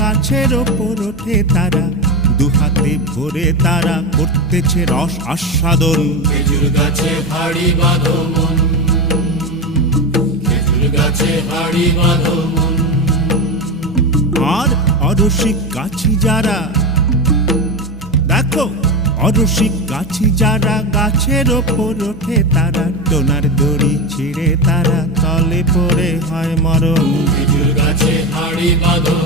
গাছের ওপর ওঠে তারা, দুহাতে ভরে তারা করতেছে রস আস্বাদন। খেজুর গাছে হাড়ি বাঁধো মন, খেজুর গাছে হাড়ি বাঁধো মন। আর অরসিক গাছি যারা, দেখো অরসিক গাছি যারা, গাছের ওপর ওঠে তারা, টোনার দড়ি ছিঁড়ে তারা তলে পড়ে হয় মরণ। খেজুর গাছে হাড়ি বাঁধো